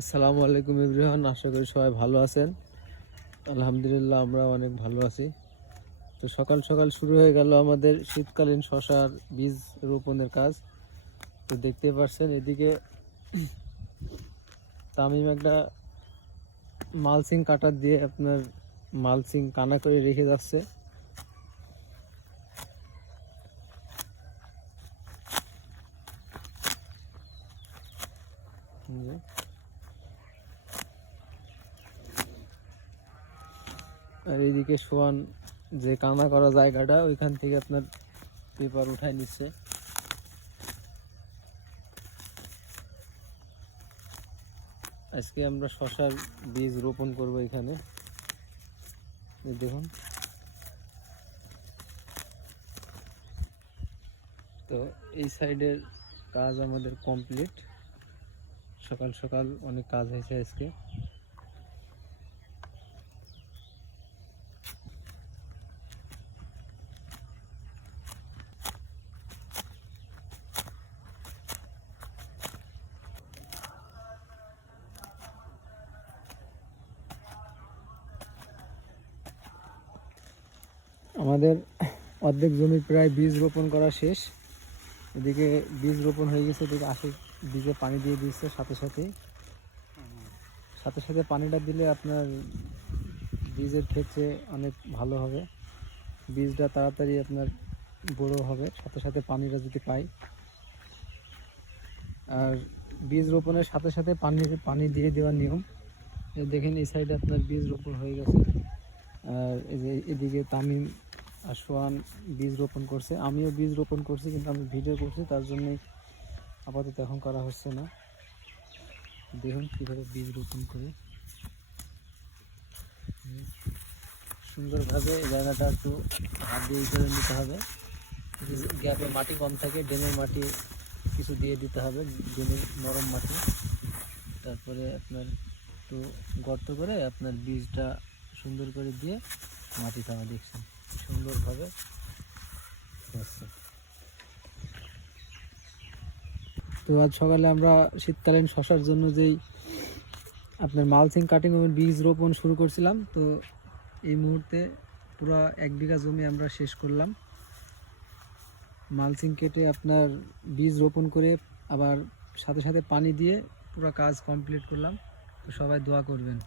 আসসালামু আলাইকুম এভরিওয়ান, আশা করি সবাই ভালো আছেন। আলহামদুলিল্লাহ আমরা অনেক ভালো আছি। তো সকাল সকাল শুরু হয়ে গেল আমাদের শীতকালীন শসার বীজ রোপণের কাজ। তো দেখতেই পাচ্ছেন এদিকে তামিম একটা মালচিং কাটার দিয়ে আপনার মালচিং কানা করে রেখে যাচ্ছে। আর এইদিকে সোয়ান যে কানা করা জায়গাটা ওইখান থেকে আপনার পেপার উঠায় নিচ্ছে। আজকে আমরা শসার বীজ রোপণ করব এখানে। দেখুন, তো এই সাইডের কাজ আমাদের কমপ্লিট। সকাল সকাল অনেক কাজ হয়েছে আজকে। আমাদের অর্ধেক জমি প্রায় বীজ রোপণ করা শেষ। এদিকে বীজ রোপণ হয়ে গেছে, এদিকে বীজে পানি দিয়ে দিচ্ছে সাথে সাথে পানিটা দিলে আপনার বীজের ক্ষেত্রে অনেক ভালো হবে। বীজটা তাড়াতাড়ি আপনার বড় হবে সাথে সাথে পানিটা যদি পাই। আর বীজ রোপণের সাথে সাথে পানি দিয়ে দেওয়ার নিয়ম। দেখেন এই সাইডে আপনার বীজ রোপণ হয়ে গেছে। আর এই যে এদিকে তামিম আর সোয়ান বীজ রোপণ করছে, আমিও বীজ রোপণ করছি, কিন্তু আমি ভিডিও করছি তার জন্যই আপাতত এখন করা হচ্ছে না। দেখুন কীভাবে বীজ রোপণ করে সুন্দরভাবে এই জায়গাটা একটু হাত দিয়ে করে নিতে হবে। গ্যাপে মাটি কম থাকে, ড্রেনের মাটি কিছু দিয়ে দিতে হবে, ড্রেনের নরম মাটি। তারপরে আপনার একটু গর্ত করে আপনার বীজটা সুন্দর করে দিয়ে মাটি থাকা দেখছেন সুন্দরভাবে হচ্ছে। তো আজ সকালে আমরা শীতকালীন শসার জন্য যেই আপনার মালচিং কাটিং এবং বীজ রোপণ শুরু করছিলাম, তো এই মুহূর্তে পুরো 1 বিঘা জমি আমরা শেষ করলাম। মালচিং কেটে আপনার বীজ রোপণ করে আবার সাথে সাথে পানি দিয়ে পুরো কাজ কমপ্লিট করলাম। তো সবাই দোয়া করবেন।